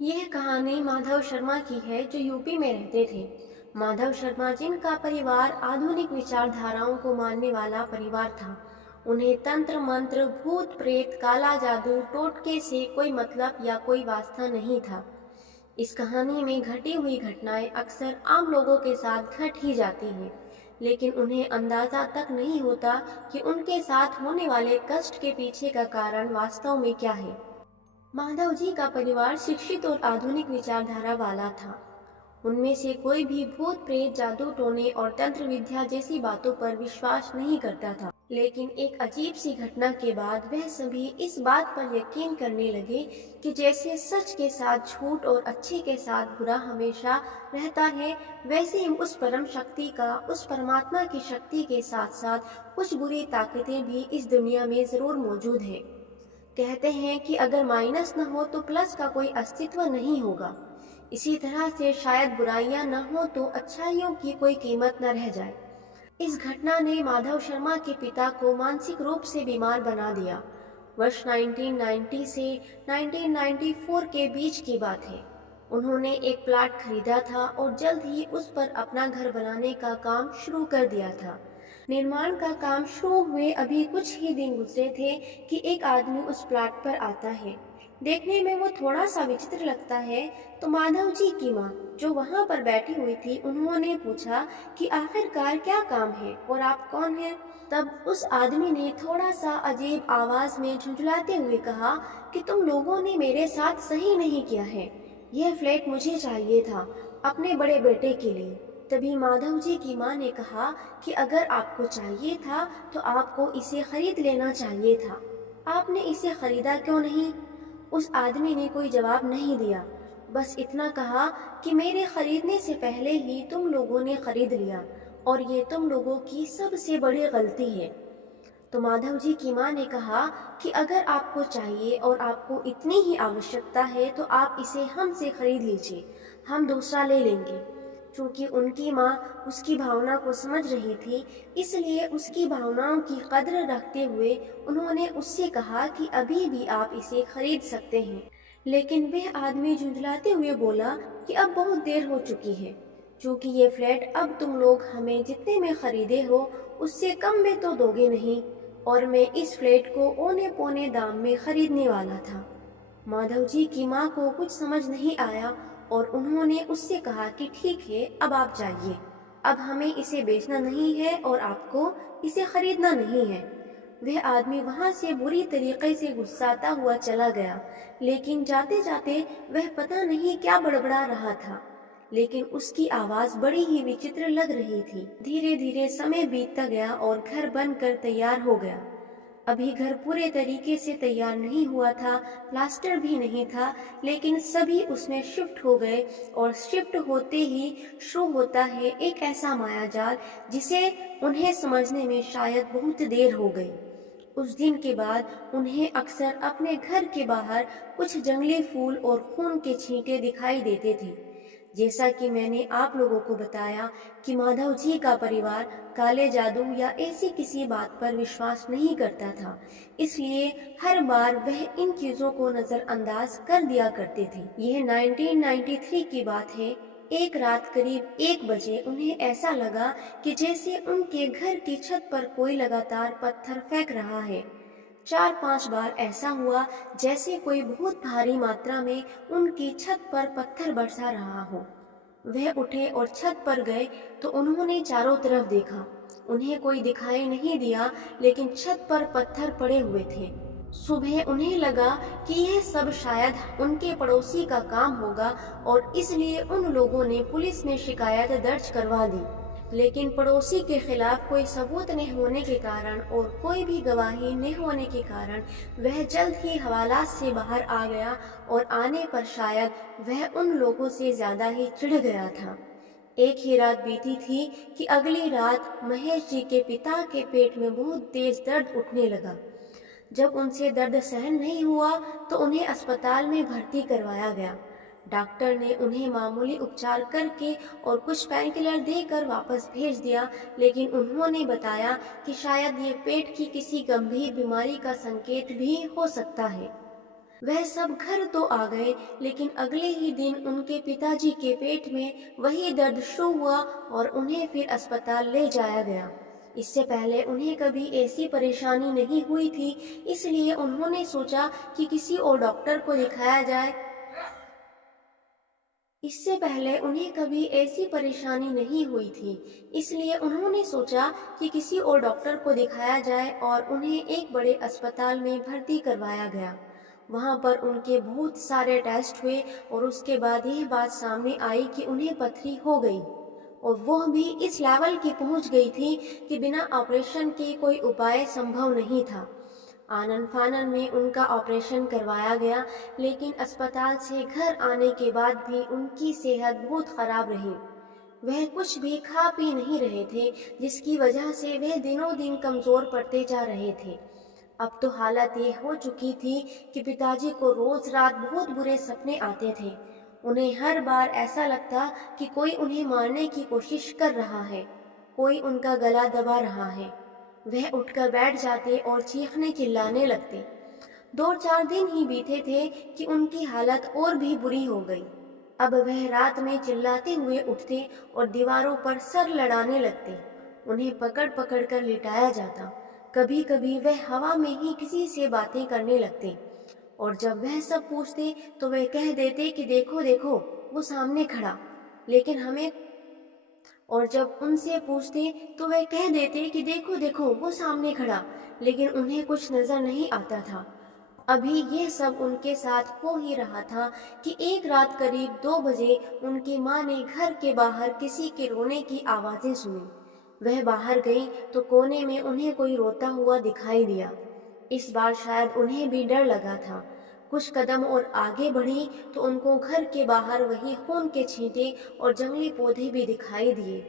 यह कहानी माधव शर्मा की है जो यूपी में रहते थे। माधव शर्मा जिनका परिवार आधुनिक विचारधाराओं को मानने वाला परिवार था। उन्हें तंत्र मंत्र, भूत प्रेत, काला जादू, टोटके से कोई मतलब या कोई वास्ता नहीं था। इस कहानी में घटी हुई घटनाएं अक्सर आम लोगों के साथ घट ही जाती हैं, लेकिन उन्हें अंदाजा तक नहीं होता कि उनके साथ होने वाले कष्ट के पीछे का कारण वास्तव में क्या है। माधव जी का परिवार शिक्षित और आधुनिक विचारधारा वाला था। उनमें से कोई भी भूत प्रेत, जादू टोने और तंत्र विद्या जैसी बातों पर विश्वास नहीं करता था। लेकिन एक अजीब सी घटना के बाद वह सभी इस बात पर यकीन करने लगे कि जैसे सच के साथ झूठ और अच्छे के साथ बुरा हमेशा रहता है, वैसे ही उस परम शक्ति का, उस परमात्मा की शक्ति के साथ साथ कुछ बुरी ताकतें भी इस दुनिया में जरूर मौजूद है। कहते हैं कि अगर माइनस न हो तो प्लस का कोई अस्तित्व नहीं होगा। इसी तरह से शायद बुराइयां न हो तो अच्छाइयों की कोई कीमत न रह जाए। इस घटना ने माधव शर्मा के पिता को मानसिक रूप से बीमार बना दिया। वर्ष 1990 से 1994 के बीच की बात है। उन्होंने एक प्लाट खरीदा था और जल्द ही उस पर अपना घर बनाने का काम शुरू कर दिया था। निर्माण का काम शुरू हुए अभी कुछ ही दिन गुजरे थे कि एक आदमी उस प्लाट पर आता है। देखने में वो थोड़ा सा विचित्र लगता है, तो माधव जी की माँ जो वहाँ पर बैठी हुई थी, उन्होंने पूछा कि आखिरकार क्या काम है और आप कौन हैं। तब उस आदमी ने थोड़ा सा अजीब आवाज में झुंझलाते हुए कहा कि तुम लोगों ने मेरे साथ सही नहीं किया है। यह फ्लैट मुझे चाहिए था, अपने बड़े बेटे के लिए। तभी माधव जी की माँ ने कहा कि अगर आपको चाहिए था तो आपको इसे खरीद लेना चाहिए था। आपने इसे खरीदा क्यों नहीं? उस आदमी ने कोई जवाब नहीं दिया, बस इतना कहा कि मेरे खरीदने से पहले ही तुम लोगों ने खरीद लिया और ये तुम लोगों की सबसे बड़ी गलती है। तो माधव जी की माँ ने कहा कि अगर आपको चाहिए और आपको इतनी ही आवश्यकता है तो आप इसे हमसे खरीद लीजिए, हम दूसरा ले लेंगे। चूंकि उनकी माँ उसकी भावना को समझ रही थी, इसलिए उसकी भावनाओं की कद्र रखते हुए उन्होंने उससे कहा कि अभी भी आप इसे खरीद सकते हैं। लेकिन वह आदमी झुंझलाते हुए बोला कि अब बहुत देर हो चुकी है, क्योंकि ये फ्लैट अब तुम लोग हमें जितने में खरीदे हो उससे कम में तो दोगे नहीं, और मैं इस फ्लैट को औने पौने दाम में खरीदने वाला था। माधव जी की माँ को कुछ समझ नहीं आया और उन्होंने उससे कहा कि ठीक है, अब आप जाइए, अब हमें इसे बेचना नहीं है और आपको इसे खरीदना नहीं है। वह आदमी वहां से बुरी तरीके से गुस्साता हुआ चला गया, लेकिन जाते जाते वह पता नहीं क्या बड़बड़ा रहा था, लेकिन उसकी आवाज बड़ी ही विचित्र लग रही थी। धीरे धीरे समय बीतता गया और घर बनकर तैयार हो गया। अभी घर पूरे तरीके से तैयार नहीं हुआ था, प्लास्टर भी नहीं था, लेकिन सभी उसमें शिफ्ट हो गए और शिफ्ट होते ही शुरू होता है एक ऐसा मायाजाल जिसे उन्हें समझने में शायद बहुत देर हो गई। उस दिन के बाद उन्हें अक्सर अपने घर के बाहर कुछ जंगली फूल और खून के छींटे दिखाई देते थे। जैसा कि मैंने आप लोगों को बताया कि माधव जी का परिवार काले जादू या ऐसी किसी बात पर विश्वास नहीं करता था, इसलिए हर बार वह इन चीजों को नजरअंदाज कर दिया करते थे। यह 1993 की बात है। एक रात करीब 1 बजे उन्हें ऐसा लगा कि जैसे उनके घर की छत पर कोई लगातार पत्थर फेंक रहा है। 4-5 बार ऐसा हुआ जैसे कोई बहुत भारी मात्रा में उनकी छत पर पत्थर बरसा रहा हो। वह उठे और छत पर गए तो उन्होंने चारों तरफ देखा। उन्हें कोई दिखाई नहीं दिया, लेकिन छत पर पत्थर पड़े हुए थे। सुबह उन्हें लगा कि यह सब शायद उनके पड़ोसी का काम होगा और इसलिए उन लोगों ने पुलिस में शिकायत दर्ज करवा दी। लेकिन पड़ोसी के खिलाफ कोई सबूत नहीं होने के कारण और कोई भी गवाही नहीं होने के कारण वह जल्द ही हवालात से बाहर आ गया और आने पर शायद वह उन लोगों से ज्यादा ही चिढ़ गया था। एक ही रात बीती थी कि अगली रात महेश जी के पिता के पेट में बहुत तेज दर्द उठने लगा। जब उनसे दर्द सहन नहीं हुआ तो उन्हें अस्पताल में भर्ती करवाया गया। डॉक्टर ने उन्हें मामूली उपचार करके और कुछ पेनकिलर देकर वापस भेज दिया, लेकिन उन्होंने बताया कि शायद ये पेट की किसी गंभीर बीमारी का संकेत भी हो सकता है। वह सब घर तो आ गए, लेकिन अगले ही दिन उनके पिताजी के पेट में वही दर्द शुरू हुआ और उन्हें फिर अस्पताल ले जाया गया। इससे पहले उन्हें कभी ऐसी परेशानी नहीं हुई थी, इसलिए उन्होंने सोचा कि किसी और डॉक्टर को दिखाया जाए। इससे पहले उन्हें कभी ऐसी परेशानी नहीं हुई थी, इसलिए उन्होंने सोचा कि किसी और डॉक्टर को दिखाया जाए और उन्हें एक बड़े अस्पताल में भर्ती करवाया गया। वहां पर उनके बहुत सारे टेस्ट हुए और उसके बाद यह बात सामने आई कि उन्हें पथरी हो गई, और वह भी इस लेवल की पहुंच गई थी कि बिना ऑपरेशन के कोई उपाय संभव नहीं था। आनन फानन में उनका ऑपरेशन करवाया गया, लेकिन अस्पताल से घर आने के बाद भी उनकी सेहत बहुत खराब रही। वह कुछ भी खा पी नहीं रहे थे, जिसकी वजह से वह दिनों दिन कमजोर पड़ते जा रहे थे। अब तो हालत ये हो चुकी थी कि पिताजी को रोज रात बहुत बुरे सपने आते थे। उन्हें हर बार ऐसा लगता कि कोई उन्हें मारने की कोशिश कर रहा है, कोई उनका गला दबा रहा है। वह उठकर बैठ जाते और चीखने चिल्लाने लगते। 2-4 दिन ही बीते थे कि उनकी हालत और भी बुरी हो गई। अब वह रात में चिल्लाते हुए उठते और दीवारों पर सर लड़ाने लगते। उन्हें पकड़ पकड़ कर लिटाया जाता। कभी कभी वह हवा में ही किसी से बातें करने लगते, और जब वह सब पूछते तो वह कह देते कि देखो देखो वो सामने खड़ा। लेकिन हमें और जब उनसे पूछते तो वह कह देते कि देखो देखो वो सामने खड़ा, लेकिन उन्हें कुछ नजर नहीं आता था। अभी ये सब उनके साथ हो ही रहा था कि एक रात करीब 2 बजे उनकी माँ ने घर के बाहर किसी के रोने की आवाजें सुनी। वह बाहर गई तो कोने में उन्हें कोई रोता हुआ दिखाई दिया। इस बार शायद उन्हें भी डर लगा था। कुछ कदम और आगे बढ़ी तो उनको घर के बाहर वही खून के छींटे और जंगली पौधे भी दिखाई दिए।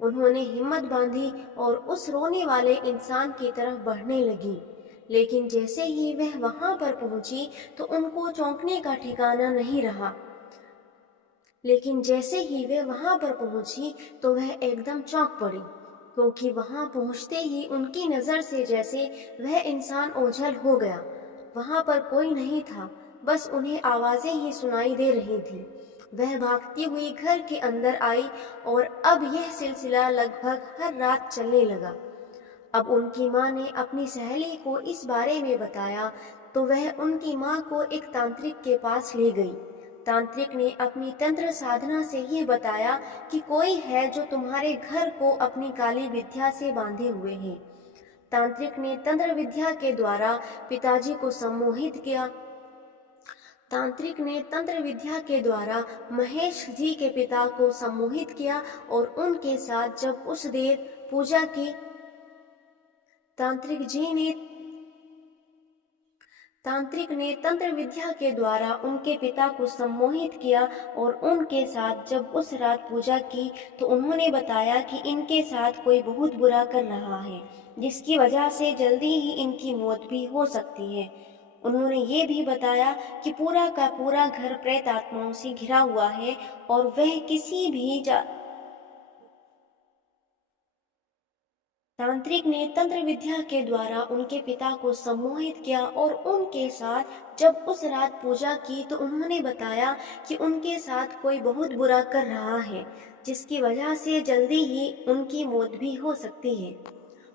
उन्होंने हिम्मत बांधी और उस रोने वाले इंसान की तरफ बढ़ने लगी, लेकिन जैसे ही वह वहां पर पहुंची तो उनको चौंकने का ठिकाना नहीं रहा। लेकिन जैसे ही वह वहां पर पहुंची तो वह एकदम चौंक पड़ी, क्योंकि वहां पहुंचते ही उनकी नजर से जैसे वह इंसान ओझल हो गया। वहां पर कोई नहीं था, बस उन्हें आवाजें ही सुनाई दे रही थी। वह भागती हुई घर के अंदर आई और अब यह सिलसिला लगभग हर रात चलने लगा। अब उनकी माँ ने अपनी सहेली को इस बारे में बताया तो वह उनकी माँ को एक तांत्रिक के पास ले गई। तांत्रिक ने अपनी तंत्र साधना से यह बताया कि कोई है जो तुम्हारे घर को अपनी काली विद्या से बांधे हुए है। तांत्रिक ने तंत्र विद्या के द्वारा पिताजी को सम्मोहित किया। तांत्रिक ने तंत्र विद्या के द्वारा महेश जी के पिता को सम्मोहित किया और उनके साथ जब उस देर पूजा की, तांत्रिक ने तंत्र विद्या के द्वारा उनके पिता को सम्मोहित किया और उनके साथ जब उस रात पूजा की तो उन्होंने बताया कि इनके साथ कोई बहुत बुरा कर रहा है, जिसकी वजह से जल्दी ही इनकी मौत भी हो सकती है। उन्होंने ये भी बताया कि पूरा का पूरा घर प्रेत आत्माओं से घिरा हुआ है और वह किसी भी तांत्रिक ने तंत्र विद्या के द्वारा उनके पिता को सम्मोहित किया और उनके साथ जब उस रात पूजा की तो उन्होंने बताया कि उनके साथ कोई बहुत बुरा कर रहा है, जिसकी वजह से जल्दी ही उनकी मौत भी हो सकती है।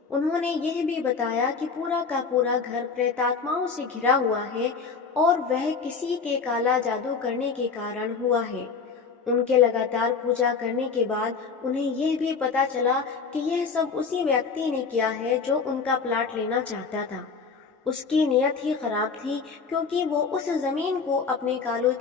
उन्होंने यह भी बताया कि पूरा का पूरा घर प्रेतात्माओं से घिरा हुआ है और वह किसी के काला जादू करने के कारण हुआ है। उनके लगातार पूजा करने के बाद उन्हें यह भी पता चला कि यह सब उसी व्यक्ति ने किया है जो उनका प्लाट लेना चाहता था। उसकी नीयत ही खराब थी, क्योंकि वो उस जमीन को अपने कालों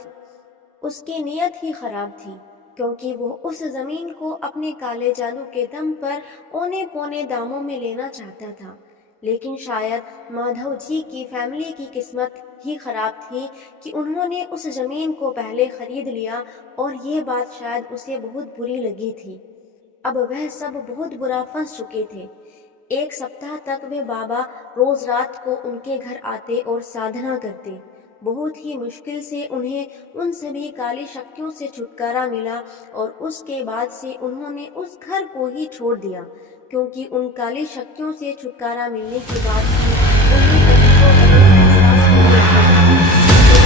उसकी नीयत ही खराब थी क्योंकि वो उस जमीन को अपने काले जादू के दम पर औने पौने दामों में लेना चाहता था। लेकिन शायद माधव जी की फैमिली की किस्मत ही खराब थी कि उन्होंने उस जमीन को पहले खरीद लिया और यह बात शायद उसे बहुत बुरी लगी थी। अब वह सब बहुत बुरा फंस चुके थे। 1 सप्ताह तक वे बाबा रोज रात को उनके घर आते और साधना करते। बहुत ही मुश्किल से उन्हें उन सभी काली शक्तियों से छुटकारा मिला और उसके बाद से उन्होंने उस घर को ही छोड़ दिया, क्योंकि उन काली शक्तियों से छुटकारा मिलने के बाद भी उन्हें कभी तो डर एहसास होने लगा।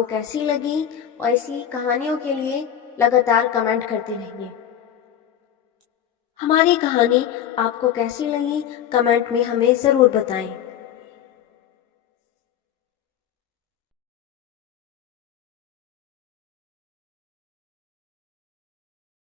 आपको कैसी लगी और ऐसी कहानियों के लिए लगातार कमेंट करते रहिए। हमारी कहानी आपको कैसी लगी कमेंट में हमें ज़रूर बताएं।